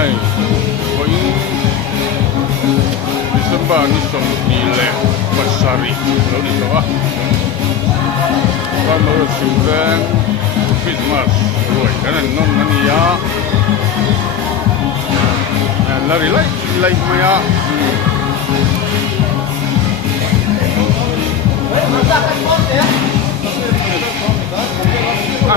ai ko in December ni som ni le pasari lo ni to kan lo siven Christmas roi kan non mani ya lari lai maya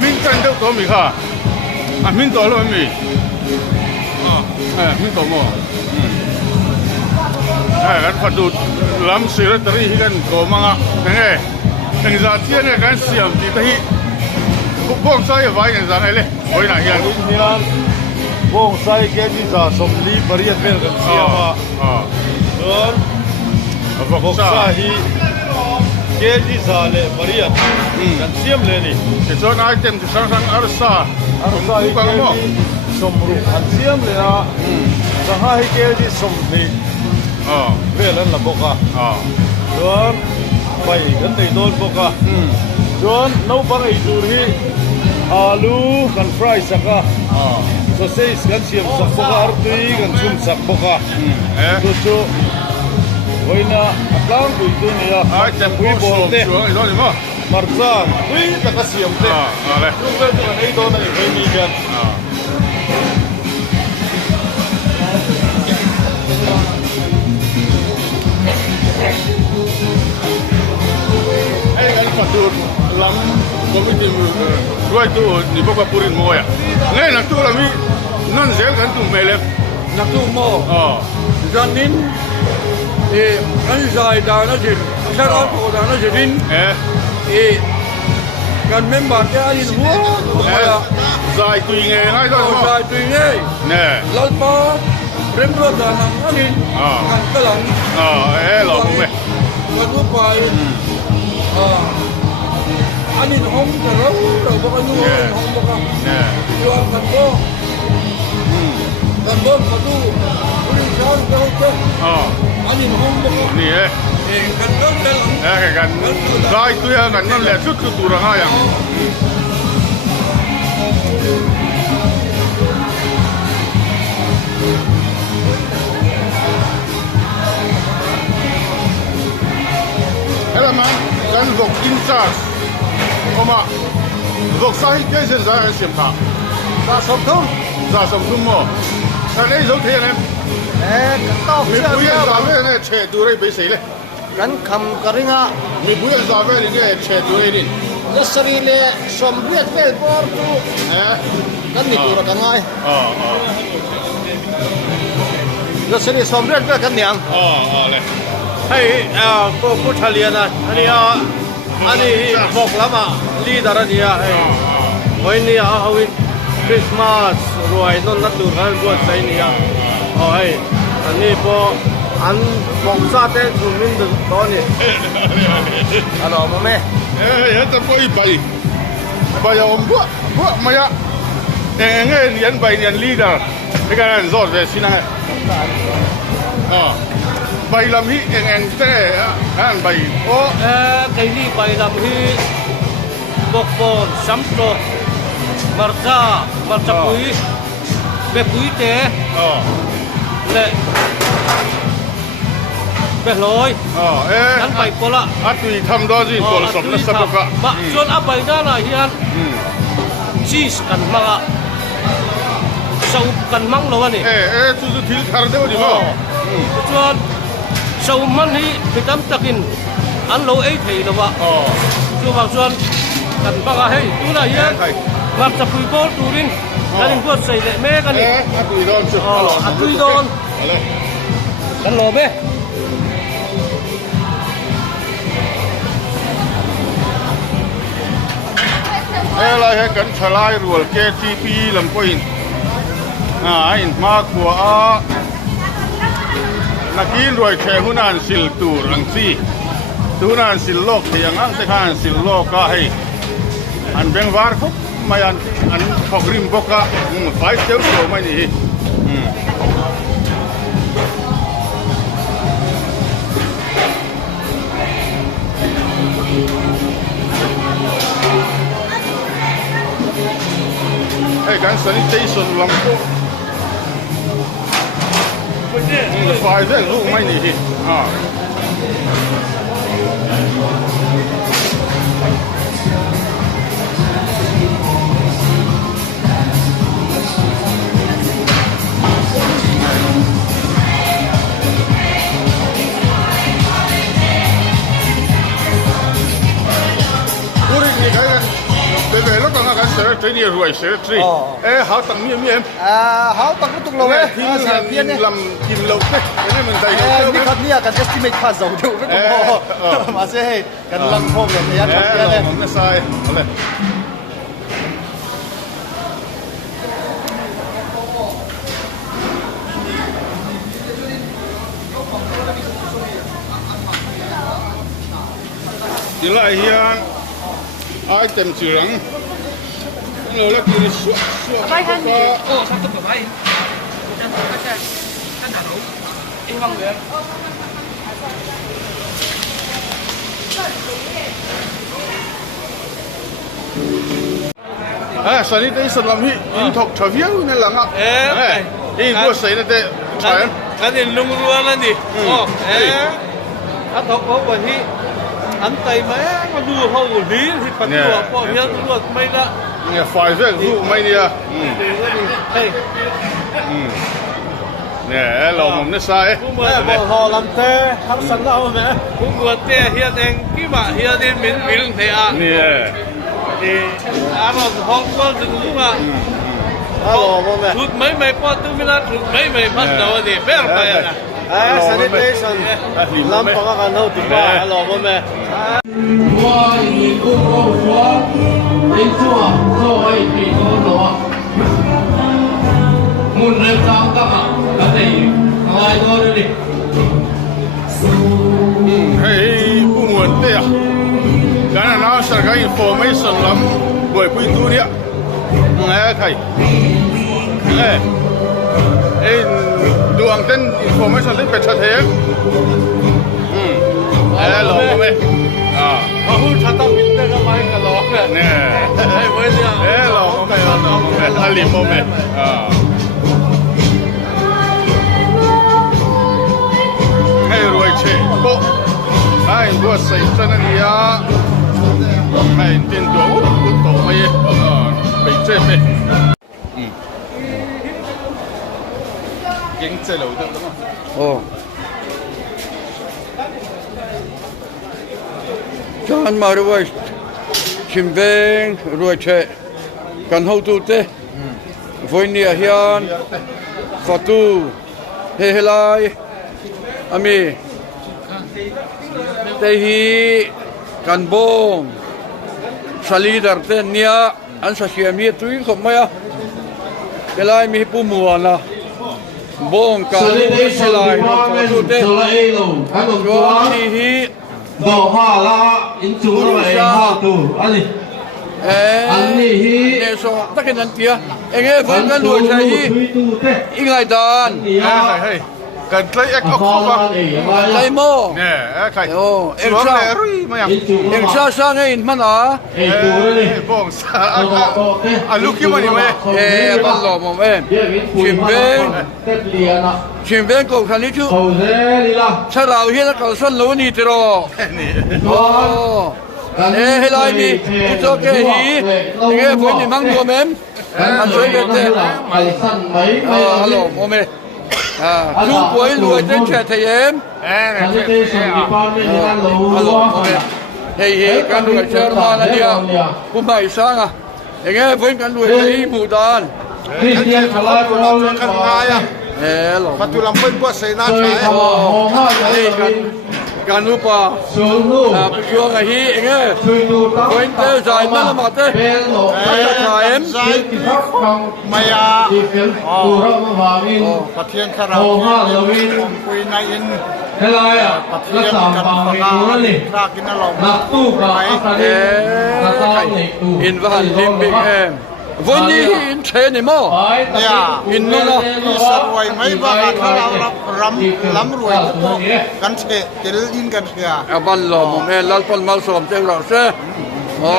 min kan đâu có mi kha min to lo mi min to mo kan padut lam secretary kan ko manga nge nge za tian ne kan siam ti ta hi bong sai vai nge za ngai le oi na hian hian bong sai ke ni za som li pariat vel kan siama don bong sai hi ke ni za le pariat kan siam le ni ke zo na item ki sang sang arsa hi ke ni som ru kan siam le a sa hi ke ni som ni velan la boka don bai kan dei don boka don no bang ai tur hi alu kan fry saka sausage kan siam sak boka artui kan chum sak boka chu hoina atlang pui tu ni a tem pui bol te no ni mo marza pui ta ka siam te le tu vel tu nei don nei hoi mi kan Patur lam komite ruai tu ni boka purin mo ya ngai nak tu lami non zel kan tu mele nak tu mo janin kan zai da na jin sara ko da na jin kan member ke ali ho ya zai tu ngai do zai tu ngai ne lalpa remro da na ani kan kalang lo me kan pai anh in home thì lâu rồi bác anh nuôi home bác anh yêu ăn cần bông mà tu udah jauh jauh anh in home bác anh nè cần bông đây là cái cần rồi tôi cần nó là chút tu ra ngay à hello man kan vok in charge Oma, vok sai cái gì ra anh xem thà, ra sông không mo, cái này giống thế này, tao mình bây giờ ra về này chơi đuôi đấy bị gì đấy, gắn cầm cái ring à, mình bây giờ ra về này chơi đuôi đi, cái sợi lệ sôm biết về bor tu, gắn đi tu ra cái ngay, cái sợi sôm biết về cái nhang, này, hay cô Thà Liên à, anh ấy vok lắm à, leader anh ấy à, hồi này Halloween, Christmas, rồi nó nát được cái buổi sáng này à, hay, anh ấy po anh vok sa tên tụi mình được đó nè, alo mà mẹ, giờ tập có ít bài, bây giờ ông bữa mà ya, nghe nhận bài nhận leader, cái này rõ về xin này, bài làm hi anh thế anh bài cái gì bài làm hi bọc bồn sắm trộn marza quý về quý tế lệ về lối anh bài có lạ tùy thăm đó gì còn sống nó sắp được cả mà chọn áp bài đó là hiện cheese cần mang ạ sau cần mang lâu anh ấy chú thiếu khár đâu đi mà chọn sau man hi hitam takin an lo ấy thì đâu ạ chú bảo chọn cần mang à hay tu là hiện làm tập quỳ bố turin gia đình vượt xây lệ mê cái này tùy đòn chứ tùy đòn cần lò mê là hệ cần trả lại rồi KTP làm coin in ma của nakin rồi che hunan sil tur ang si hunan sil lok thì ang te khan sil lok ka hay an beng var khop mai an khogrim boka phải teu so mai ni hey kan sanitation lampo ไฟเส้นลูกไม่หนีกูนี่ไงกันเดี๋ยวเราต้องการเสร็จที่นี่รวยเสร็จที่เขาตั้งมีเขาตั้งตุกเราเว้ย ที่ เสียเพี้ยนเนี่ย ลำกินเราเป๊ะนี่มันใจ นี่ครับเนี่ยกัน estimate ค่าเสาเดียวไม่ต้องพอมาเซ่กันลังพบเลยระยะทางเพี้ยนเลย ผมไม่ใส่อะไรดีละเฮียนไอเต็มเสียงเราเล็กกินชัวร์ไปกันโอ้ชักตุ๊กไปจะไม่ใช่ท่านหนาวอีกวังเหลือสันนิษฐานสลัมฮีอินทอกทวีอยู่ในหลังอ่ะอีกว่าใส่นั่นเตะใช่อันนี้ลุงรัวนั่นดิโอ้อันทอกเขาวันที่อันไต่แม่มาดูเขาดีที่ปัจจุบันพอเฮียตำรวจไม่ละเนี่ยไฟเรื่องรูไม่เนี่ยเนี่ยเราผมเนี่ยใส่ผู้มือพอลำเต้ทั้งสันเราไหมผู้มือเต้เฮียเองกี่บาทเฮียเดินมินวิลเทียเนี่ยอันนั้นห้องก็ถึงรู้ว่าถูกไม่พอตัวไม่ละถูกไม่พันเดียวนี่เปล่าไปนะsanitation ลำพังกันเอาติดว่าฮัลโหลพ่อแม่ว่าอีกผู้รู้ว่าเป็นชั่วโซ่ไอ้ปีโน่หรอมุนเริ่มสร้างตั้งอ่ะก็ได้อะไรก็ได้ดิเฮ้ยผู้มวลเตะการน่าสร้างอินโฟไม่สนลำบ่อยพูดตัวเนี่ยใครดูอังเต้นอินโฟไม่สนที่เป็นชัดเจนหลอกไหมเขาพูดชัดต้องมินเตอร์ก็ไม่กันหรอกเนี่ยไอ้เว้ยเนี่ยหลอกไหมอาลิโมไหมให้รวยเชโตให้บัวใส่ชนะนี่อ่ะให้ตินตัวอุตโตไม่ไปเจ็บไหมยังเจ๋อเลยโอ้จานมารวยชิมเบงรวยเชกันหูตูเตวันนี้เฮียนฟาตูเฮลายอามีเตฮีกันบงสลีดาร์เตนเนียอันสักอย่างมีตุยขมไหมอ่ะเฮลายมีผู้มัวนะบงกันสลายฟาตูเตจวนที่ฮีดอกฮาลาอินจูร์ไปฮาตูอันนี้อันนี้ฮีเนี่ยสองตะกี้นั่นเดียเองเพิ่งกันดูใช่ฮีอีกไงดานเฮ้ยกันไล่เอ็กซ์เข้ามาไล่โม่เนี่ยใครโอ้เอ็งซ่าเอ็งซ่าไงมันอ่ะบงซ่าลูกกี่วันนี่ไหมบัลลอมเอ็มชิมเบงก็คันนี้ชื่อชาลาวเฮียแล้วก็ส่วนลูนี่ตรอโอ้เฮลายมีผู้โจเกฮีเงี้ยพวกนี้มั่งตัวเมมมันช่วยกันเต้ฮัลโหลโมเมลูกป่วยรวยเต้นแฉะเทียมฮัลโหลโมเมเฮ้ยกันรวยเชิญมาแล้วเดียวผู้ใหม่สร้างอ่ะอย่างเงี้ยเพื่อนกันรวยที่หมู่ดานกันง่ายอ่ะปัจจุบันเป็นพวกเสนาใช้การรู้ป่ะช่วงไอ้ฮีเงี้ยคนเตะใจนั่นละหมดเลยจะขายใจมายาปัจเจียนคาราคุยในอินอะไรอ่ะปัจเจียนกันปากาครากินลมนักตู้กับอาสาเดอินวันลิมบิกเอ็มวันนี้อินเทนนี่มั้งเนี่ยอินนั่นนะสรวยไม่บ้าถ้าเราล้ำรวยกันเชะเจริญอินกันเชียบัลลอมเอลัลปัลมาสอมเจ้าเราเซ่โอ้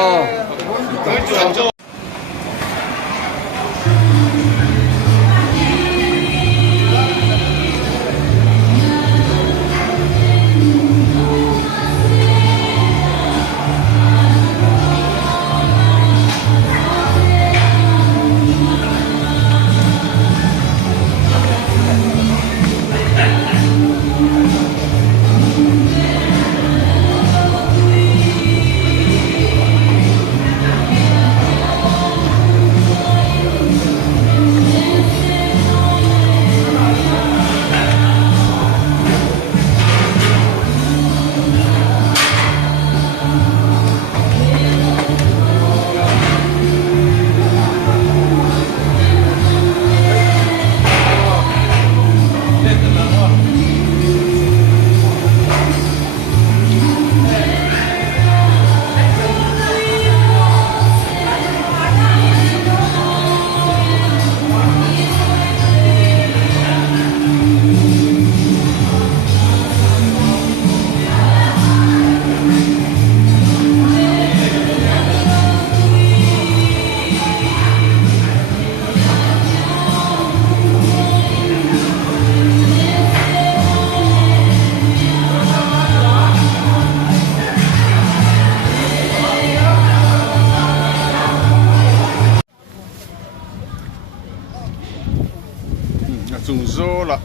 จุงโซละ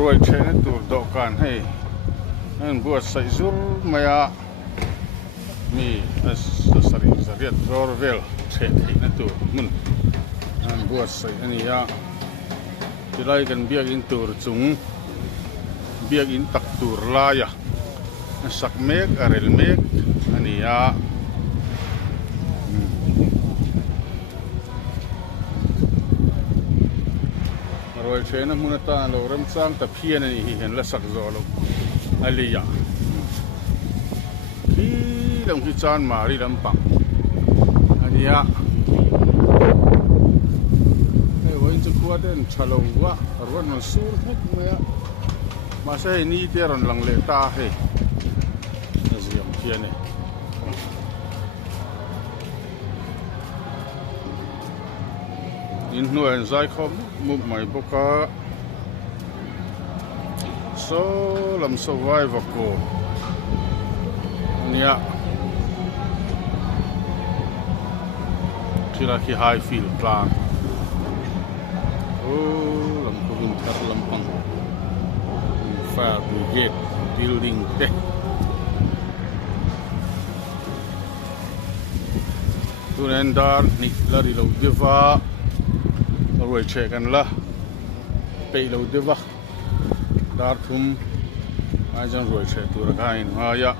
รวยเชนตัวดอกกันให้นั่นบัวใส่ซุลมายามีสริสริตรอเวลเชนให้นั่นตัวมุนนั่นบัวใส่อันนี้ยาที่ไล่กันเบียกอินตัวจุงเบียกอินตักตัวลายะสักเมกอะไรเมกอันนี้ยารวยเชนมุนตาเราเริ่มสร้างตะเพียนนี่เห็นและสักโซลอะไรอย่างที่ลำพิจารณ์มารีลำปังอันนี้ไอ้วันจะกวาดเดินฉลองว่าอรวนันสูร์ให้เมื่อมาใช้นี่เตรันหลังเลตาให้นั่นสิอย่างเพียนี่อินหน่วยใจคอมมุกใหม่พวกเขาโซลำสวายวักโกเนี่ยที่เราคิดไฮฟิลกลางโอ้ลำพูนทัดลำพังฟาบูเกตบิลดิ้งเตตัวนั้นดาร์นี่ลาริโลเดวารวยเชกันละไปโลเดวดาร์ทุมอาจารย์รวยเชตัวระกายน์ฮายะ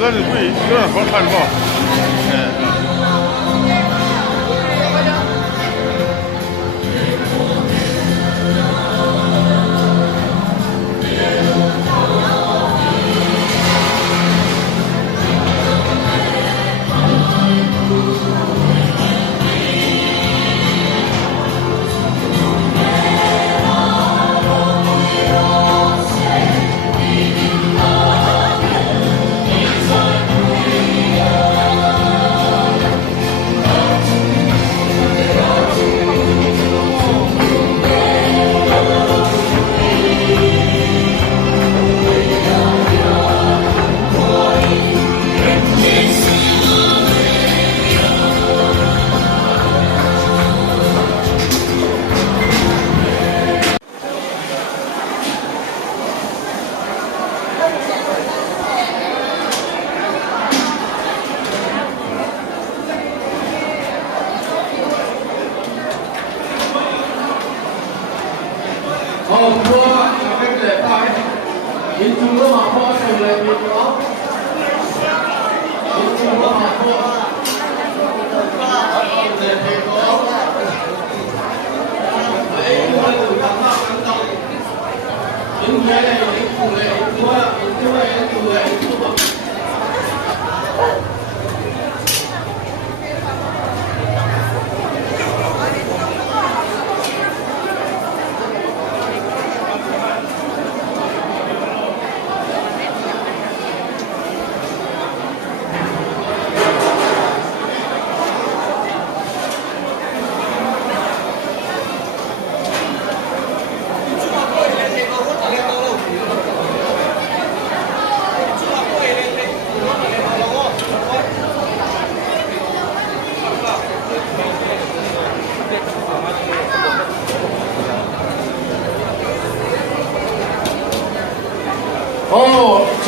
那你会有好看不？เ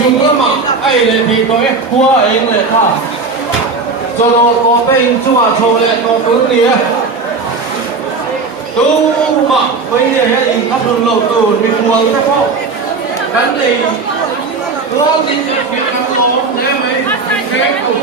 chung lắm mà ai lại thì tôi qua anh lại ha cho nó có bên chung à cho lại có cứng đi tu mà bây giờ hay gì khắp đường lầu từ mình buồn thế không vấn đề lo tin được việc làm lo thế mấy cái của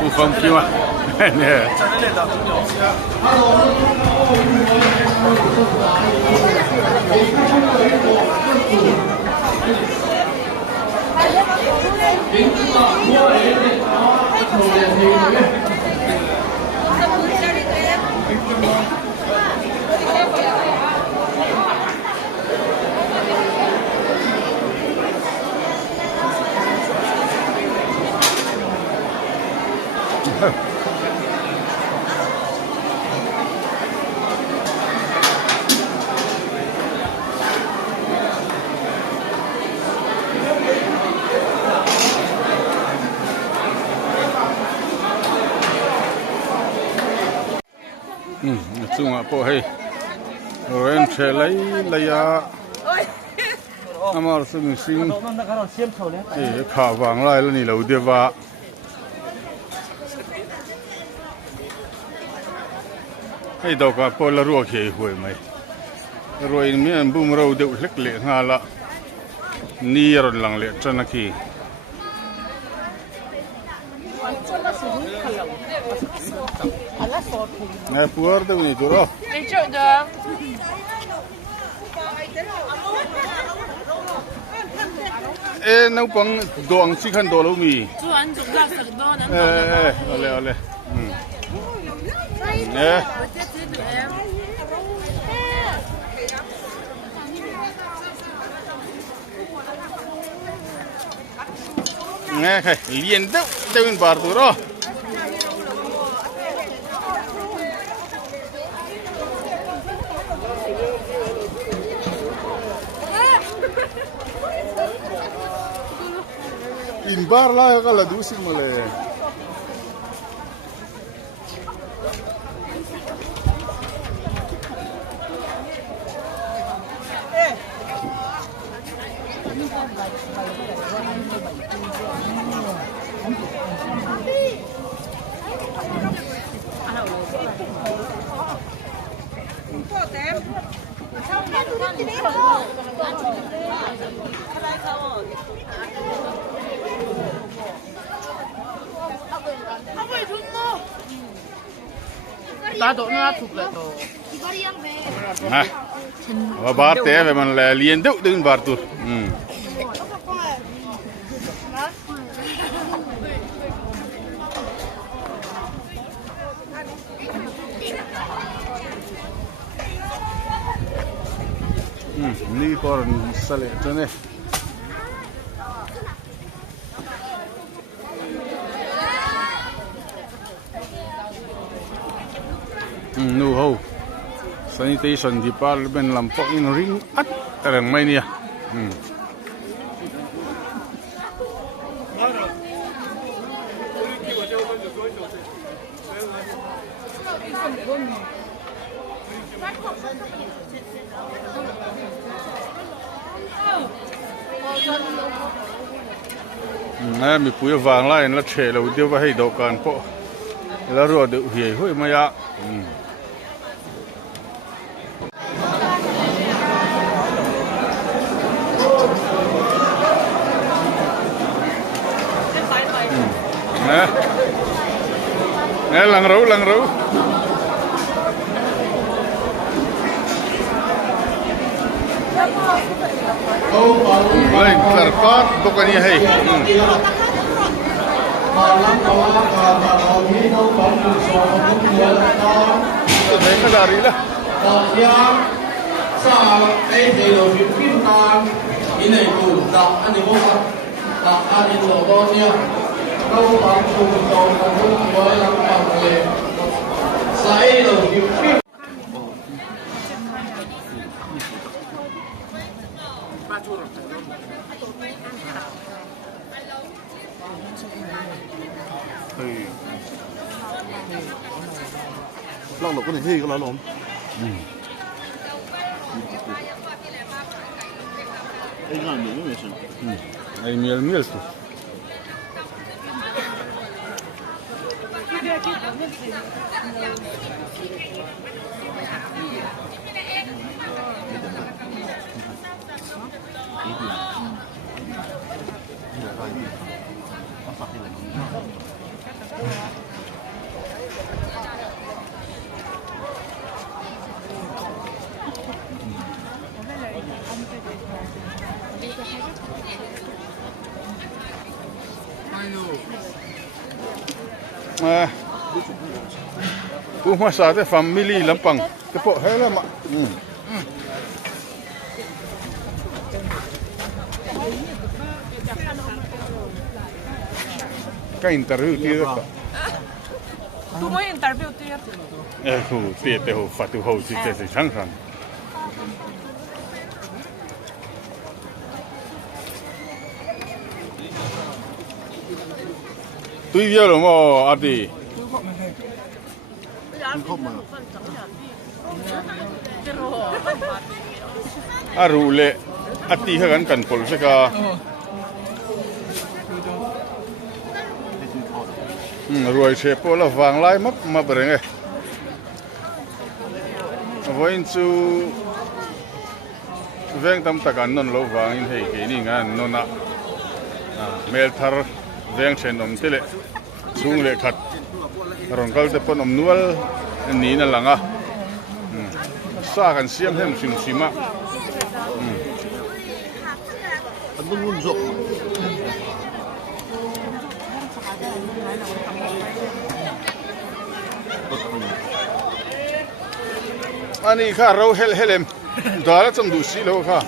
不风趣嘛，เนี่ยchung à po hay rồi chơi lấy amar sung sing khả vàng lại là ni lâu địa va hay đâu cả po là ruột khỉ hồi mày rồi miền bùm râu đều lắc lệ ngà la ni rồi lăng lệ chân là khi nghe puar đâu nhỉ chú đó ê nấu bằng doang chỉ khăn đồ lâu mì ole nè nghe khay liền đâu bên bar tu đó in bar lah kalau dusin malah ta độ nó thuộc lại tổ ha và bar té về mình là liền đâu đứng bar tu ni por sale cho nên nu ho sanitation department lampok in ring at terang mai niya nè mi puya vàng lại là trẻ lâu tiêu và hay đầu can po là rồi được hiểu hơi mà ya nè nè lăng rú lên terpat bukannya hey mà lắm có là mà có nghĩ đâu có được số không nhớ là สุดเลยขนาดนี้ละ ตอกยางสาวไอ้เดี๋ยวพิพิธภัณฑ์ที่ไหนกูดักอันนี้พวกดักอันนี้ตัวตอนเนี้ยเราทำชุมชนของพวกไว้ลำบากเลยใส่เราพิพิธ ลองหลบกันที่ก็แล้วลมไอ้งานนี้ไม่ใช่ ไอ้เมียลสุด กูมาสาแต่ฟามิลี่ลำปังจะพอให้แล้วมาก็อินเตอร์วิวที่ก็ Tu mo interview tier. หูเตี้ยแต่หูฟัดหูหูสิเตสิช่างสันตุยเยอะหรือมั้งอาทิ อารูเละอติให้กันพลสักรวยเชฟพอละฟังไล่มาเปล่งวันซูเวงตำตะกันนนโลฟังอินให้กินงานนนเมลทาร์เวงเชนอมติเลซุงเล็กขัดรองกัลเตปนอมนัวนี่นั่นหลังสากันเสียมให้มันชิมอ่ะ อันนู้นรุ่นจบ อันนี้ข้าเราเฮลมดาร์จำดูสิโลค่ะ